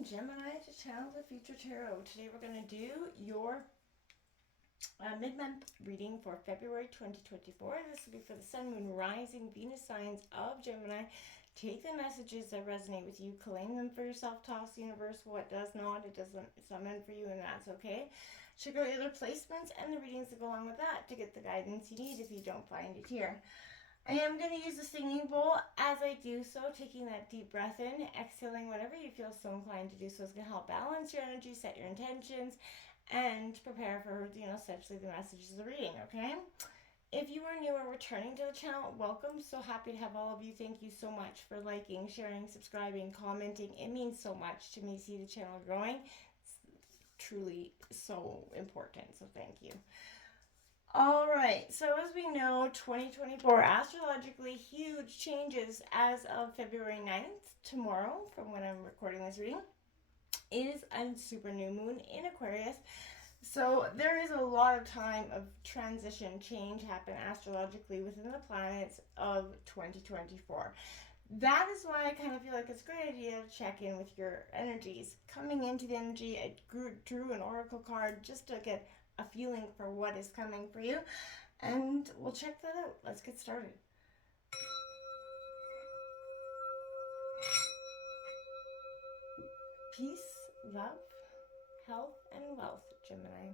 Gemini to Channel the Future Tarot. Today we're going to do your mid-month reading for February 2024. This will be for the Sun, Moon, Rising, Venus signs of Gemini. Take the messages that resonate with you, claim them for yourself, toss the universe what does not. It's not meant for you, and that's okay. Check out the other placements and the readings that go along with that to get the guidance you need if you don't find it here. I am going to use the singing bowl as I do so, taking that deep breath in, exhaling whatever you feel so inclined to do so. It's going to help balance your energy, set your intentions, and prepare for, essentially the messages of the reading, okay? If you are new or returning to the channel, welcome. So happy to have all of you. Thank you so much for liking, sharing, subscribing, commenting. It means so much to me to see the channel growing. It's truly so important, so thank you. All right, so as we know, 2024, astrologically, huge changes as of February 9th, tomorrow, from when I'm recording this reading, is a super new moon in Aquarius. So there is a lot of time of transition, change happen astrologically within the planets of 2024. That is why I kind of feel like it's a great idea to check in with your energies. Coming into the energy, I drew an oracle card just to get a feeling for what is coming for you, and we'll check that out. Let's get started. Peace, love, health, and wealth, Gemini.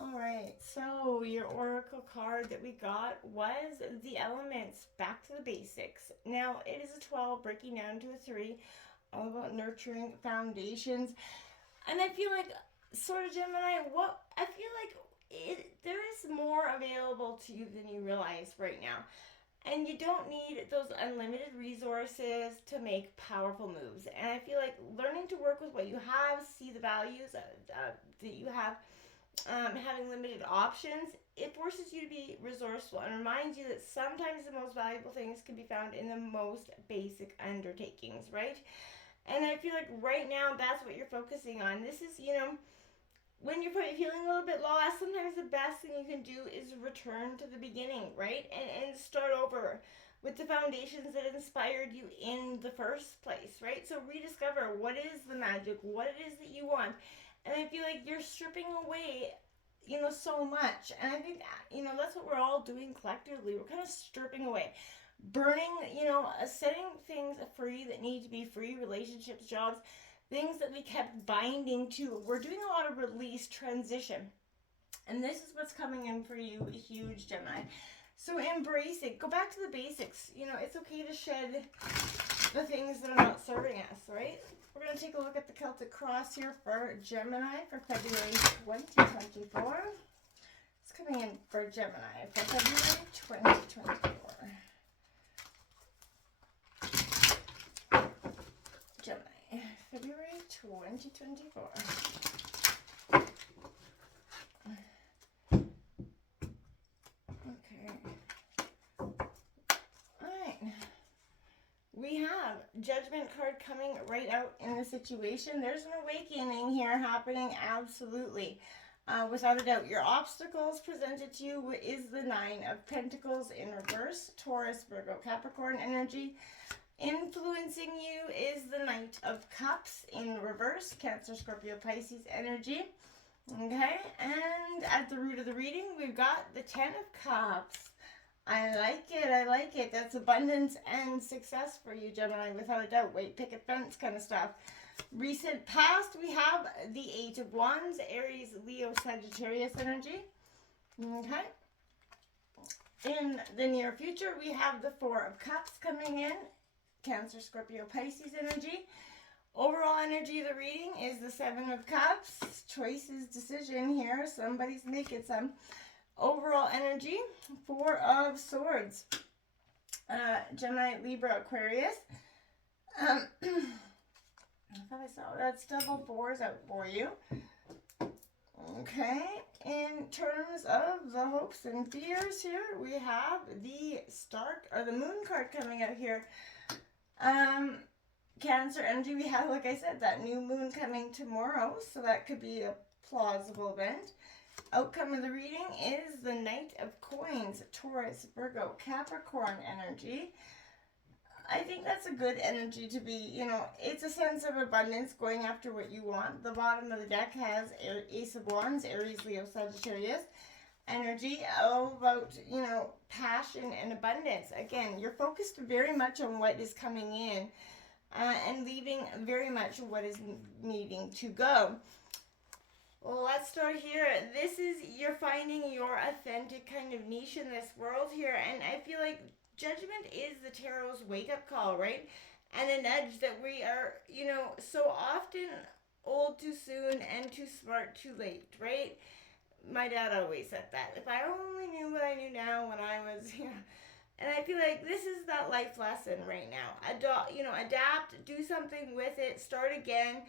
All right, so your oracle card that we got was the elements, back to the basics. Now, it is a 12 breaking down to a 3, all about nurturing foundations. And I feel like, sort of Gemini, there is more available to you than you realize right now. And you don't need those unlimited resources to make powerful moves. And I feel like learning to work with what you have, see the values that you have, having limited options, it forces you to be resourceful and reminds you that sometimes the most valuable things can be found in the most basic undertakings, right? And I feel like right now, that's what you're focusing on. This is, when you're feeling a little bit lost, sometimes the best thing you can do is return to the beginning, right? And start over with the foundations that inspired you in the first place, right? So rediscover what is the magic, what it is that you want. And I feel like you're stripping away, so much. And I think, that's what we're all doing collectively. We're kind of stripping away. Burning, setting things free that need to be free, relationships, jobs, things that we kept binding to. We're doing a lot of release, transition. And this is what's coming in for you, huge Gemini. So embrace it. Go back to the basics. It's okay to shed the things that are not serving us, right? We're going to take a look at the Celtic cross here for Gemini for February 2024. It's coming in for Gemini for February 2024. Gemini, February 2024. Okay. Alright. We have Judgment card coming right out in the situation. There's an awakening here happening, absolutely. Without a doubt, your obstacles presented to you is the 9 of Pentacles in reverse, Taurus, Virgo, Capricorn energy. Influencing you is the Knight of Cups in reverse, Cancer, Scorpio, Pisces energy. Okay, and at the root of the reading, we've got the 10 of Cups. I like it. That's abundance and success for you, Gemini, without a doubt. Wait, picket fence kind of stuff. Recent past, we have the 8 of Wands, Aries, Leo, Sagittarius energy. Okay. In the near future, we have the 4 of Cups coming in, Cancer, Scorpio, Pisces energy. Overall energy of the reading is the 7 of Cups. Choices, decision here. Somebody's making some. Overall energy, 4 of Swords. Gemini, Libra, Aquarius. I thought I saw that's double 4s out for you. Okay, in terms of the hopes and fears here, we have the Moon card coming out here. Cancer energy, we have, like I said, that new moon coming tomorrow, so that could be a plausible event. Outcome of the reading is the Knight of Coins, Taurus, Virgo, Capricorn energy. I think that's a good energy to be, it's a sense of abundance, going after what you want. The bottom of the deck has Ace of Wands, Aries, Leo, Sagittarius energy, all about, passion and abundance. Again, you're focused very much on what is coming in, and leaving very much what is needing to go. Well, let's start here. This is, you're finding your authentic kind of niche in this world here, and I feel like Judgment is the tarot's wake-up call, right? And a nudge that we are, so often old too soon and too smart too late, right? My dad always said that. If I only knew what I knew now when I was, and I feel like this is that life lesson right now. Adapt, do something with it, start again.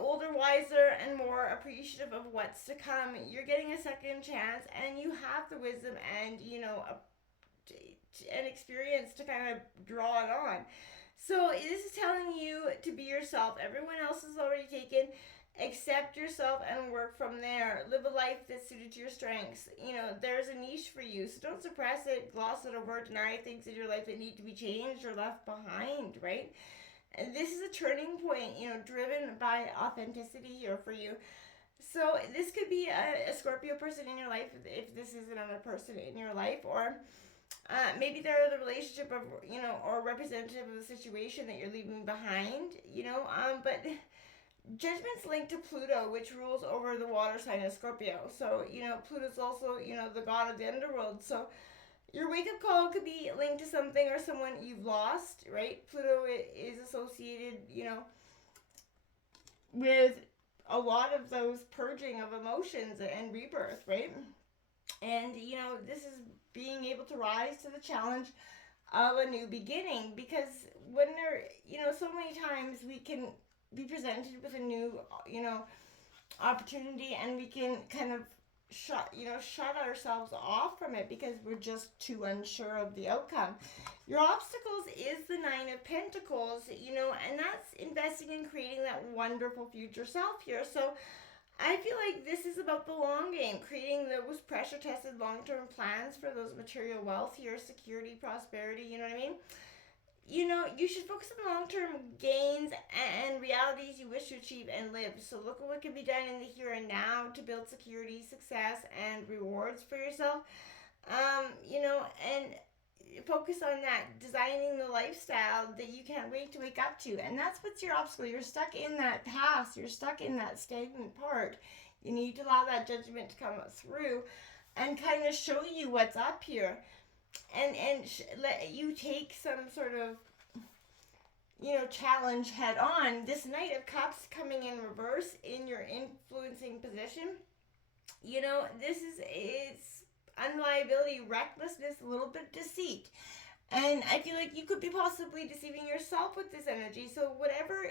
Older, wiser, and more appreciative of what's to come. You're getting a second chance, and you have the wisdom and, an experience to kind of draw it on. So this is telling you to be yourself. Everyone else is already taken. Accept yourself and work from there. Live a life that's suited to your strengths. There's a niche for you, so don't suppress it, gloss it over, deny things in your life that need to be changed or left behind, right? And this is a turning point, driven by authenticity here for you. So this could be a Scorpio person in your life, if this is another person in your life, or maybe they're the relationship of, or representative of the situation that you're leaving behind, but Judgment's linked to Pluto, which rules over the water sign of Scorpio. So, Pluto's also, the god of the underworld. So your wake-up call could be linked to something or someone you've lost, right? Pluto is associated, with a lot of those purging of emotions and rebirth, right? And, this is being able to rise to the challenge of a new beginning, because when so many times we can be presented with a new, opportunity, and we can kind of shut ourselves off from it because we're just too unsure of the outcome. Your obstacles is the Nine of Pentacles, and that's investing in creating that wonderful future self here. So I feel like this is about the long game, creating those pressure-tested long-term plans for those material wealth here, security, prosperity, you know what I mean? You should focus on long-term gains and realities you wish to achieve and live. So look at what can be done in the here and now to build security, success, and rewards for yourself. And focus on that, designing the lifestyle that you can't wait to wake up to. And that's what's your obstacle. You're stuck in that past. You're stuck in that stagnant part. You need to allow that Judgment to come through and kind of show you what's up here. And let you take some sort of, challenge head on. This Knight of Cups coming in reverse in your influencing position. It's unreliability, recklessness, a little bit of deceit. And I feel like you could be possibly deceiving yourself with this energy. So whatever,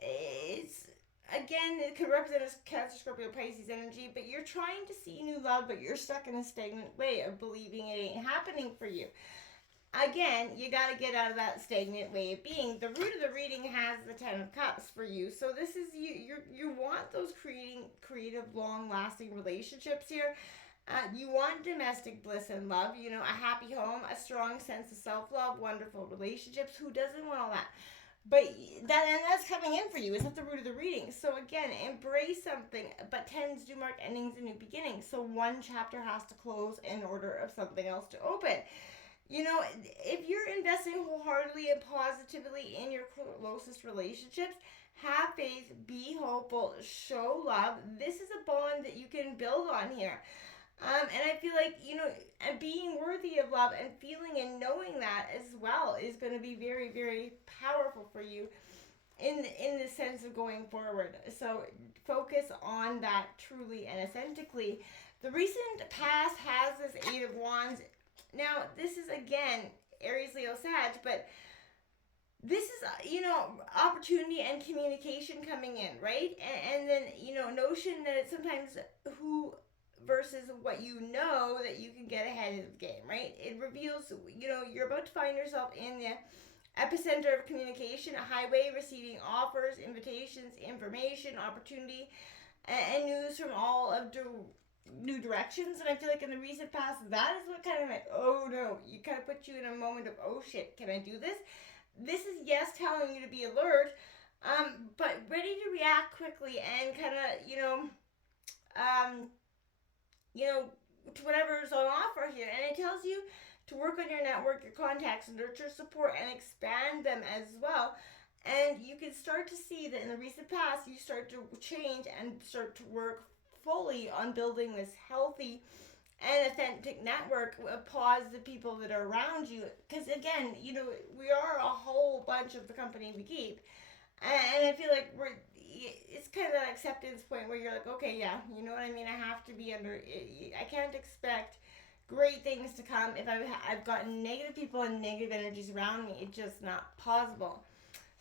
it's, again, it could represent as Cancer, Scorpio, Pisces energy, but you're trying to see new love, but you're stuck in a stagnant way of believing it ain't happening for you. Again, you got to get out of that stagnant way of being. The root of the reading has the Ten of Cups for you. So this is, you want those creative, long-lasting relationships here. You want domestic bliss and love, a happy home, a strong sense of self-love, wonderful relationships. Who doesn't want all that? But that's coming in for you. It's at the root of the reading. So again, embrace something, but tens do mark endings and new beginnings. So one chapter has to close in order of something else to open. If you're investing wholeheartedly and positively in your closest relationships, have faith, be hopeful, show love. This is a bond that you can build on here. And I feel like, and being worthy of love and feeling and knowing that as well is going to be very, very powerful for you in the sense of going forward. So focus on that truly and authentically. The recent past has this Eight of Wands. Now, this is, again, Aries, Leo, Sag, but this is, opportunity and communication coming in, right? And then, notion that it's sometimes who versus what that you can get ahead of the game, right? It reveals, you're about to find yourself in the epicenter of communication, a highway, receiving offers, invitations, information, opportunity, and news from all of new directions. And I feel like in the recent past, that is what kind of like, oh no, you kind of put you in a moment of, oh shit, can I do this? This is, yes, telling you to be alert, but ready to react quickly and kind of, um, you know, to whatever is on offer here. And it tells you to work on your network, your contacts, nurture support, and expand them as well. And you can start to see that in the recent past, you start to change and start to work fully on building this healthy and authentic network of positive people that are around you. Because again, we are a whole bunch of the company we keep. And I feel like it's kind of that acceptance point where you're like, okay, yeah, you know what I mean? I have to be I can't expect great things to come if I've got negative people and negative energies around me. It's just not possible.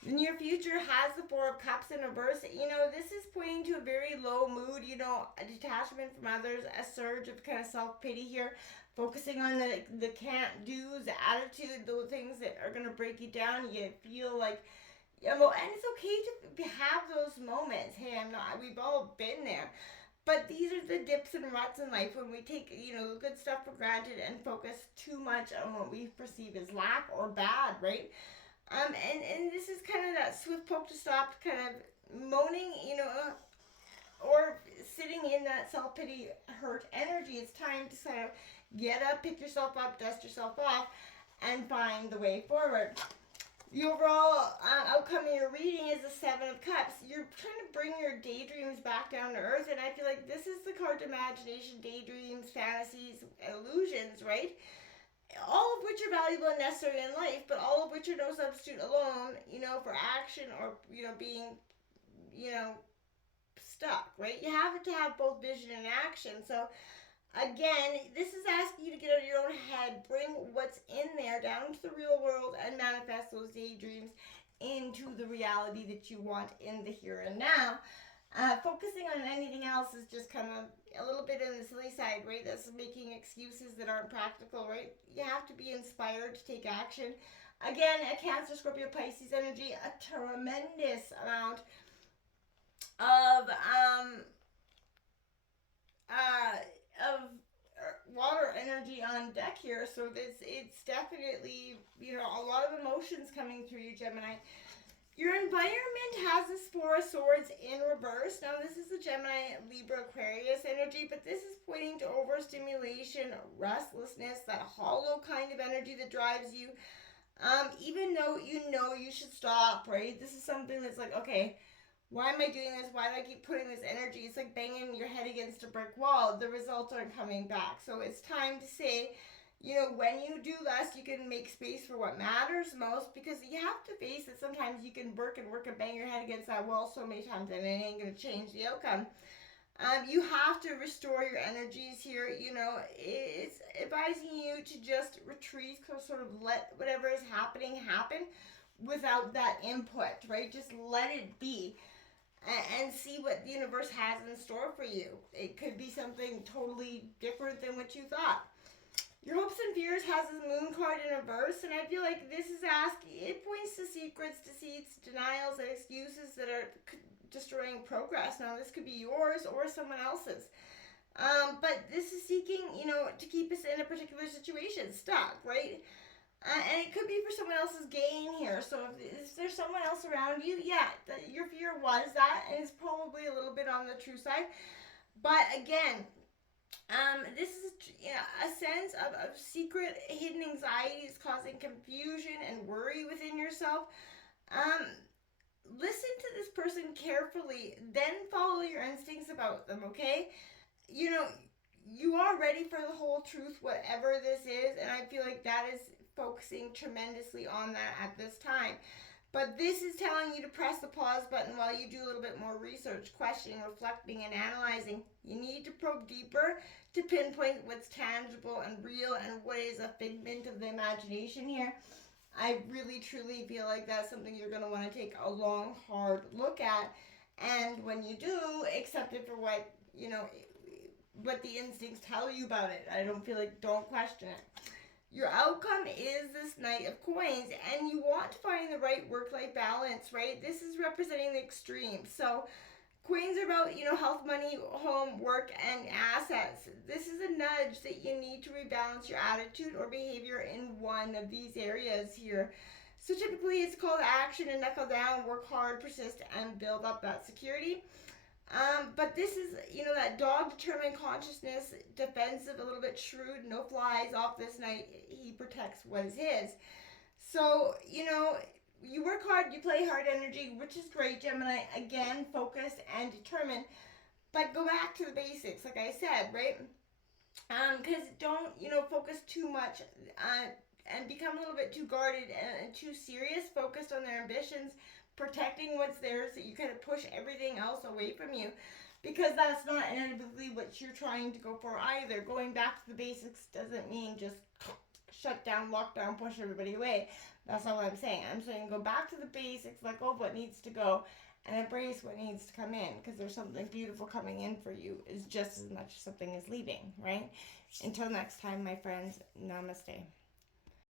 The near future has the Four of Cups in reverse. This is pointing to a very low mood, a detachment from others, a surge of kind of self-pity here, focusing on the can't-dos, the attitude, those things that are going to break you down. You feel like, and it's okay to have those moments. Hey, we've all been there. But these are the dips and ruts in life when we take, the good stuff for granted and focus too much on what we perceive as lack or bad, right? And this is kind of that swift poke to stop, kind of moaning, or sitting in that self-pity, hurt energy. It's time to kind of get up, pick yourself up, dust yourself off, and find the way forward. The overall outcome of your reading is the Seven of Cups. You're trying to bring your daydreams back down to earth, and I feel like this is the card imagination, daydreams, fantasies, illusions, right? All of which are valuable and necessary in life, but all of which are no substitute alone, for action or, being, stuck, right? You have to have both vision and action. So, again, this is asking you to get out of your own head, bring what's in there down to the real world, and manifest those daydreams into the reality that you want in the here and now. Focusing on anything else is just kind of a little bit on the silly side, right? That's making excuses that aren't practical, right? You have to be inspired to take action. Again, a Cancer, Scorpio, Pisces energy, a tremendous amount of water energy on deck here. So it's definitely, a lot of emotions coming through you, Gemini. Your environment has this Four of Swords in reverse. Now, this is the Gemini, Libra, Aquarius energy, but this is pointing to overstimulation, restlessness, that hollow kind of energy that drives you. Even though you should stop, right? This is something that's like, okay, why am I doing this? Why do I keep putting this energy? It's like banging your head against a brick wall. The results aren't coming back. So it's time to say, when you do less, you can make space for what matters most, because you have to face that sometimes you can work and bang your head against that wall so many times and it ain't going to change the outcome. You have to restore your energies here. It's advising you to just retreat, sort of let whatever is happening happen without that input, right? Just let it be. And see what the universe has in store for you. It could be something totally different than what you thought. Your hopes and fears has this moon card in reverse, and I feel like this is it points to secrets, deceits, denials, and excuses that are destroying progress. Now, this could be yours or someone else's. But this is seeking, to keep us in a particular situation, stuck, right? And it could be for someone else's gain here. So if there's someone else around you, yeah, your fear was that, and it's probably a little bit on the true side. But again, this is a sense of secret, hidden anxieties causing confusion and worry within yourself. Listen to this person carefully, then follow your instincts about them, okay? You are ready for the whole truth, whatever this is, and I feel like that is focusing tremendously on that at this time. But this is telling you to press the pause button while you do a little bit more research, questioning, reflecting, and analyzing. You need to probe deeper to pinpoint what's tangible and real and what is a figment of the imagination here. I really, truly feel like that's something you're going to want to take a long, hard look at. And when you do, accept it for what the instincts tell you about it. Don't question it. Your outcome is this Knight of Coins, and you want to find the right work-life balance, right? This is representing the extremes. So Queens are about, health, money, home, work, and assets. This is a nudge that you need to rebalance your attitude or behavior in one of these areas here. So typically it's called action and knuckle down, work hard, persist, and build up that security. But this is, that dog determined consciousness, defensive, a little bit shrewd, no flies off this night. He protects what is his. So, you work hard, you play hard energy, which is great, Gemini. Again, focused and determined. But go back to the basics, like I said, right? Because don't, focus too much and become a little bit too guarded and too serious, focused on their ambitions, protecting what's theirs, so you kind of push everything else away from you. Because that's not inevitably what you're trying to go for either. Going back to the basics doesn't mean just shut down, lock down, push everybody away. That's not what I'm saying. I'm saying go back to the basics, let go of what needs to go, and embrace what needs to come in, because there's something beautiful coming in for you is just as much as something is leaving, right? Until next time, my friends, namaste.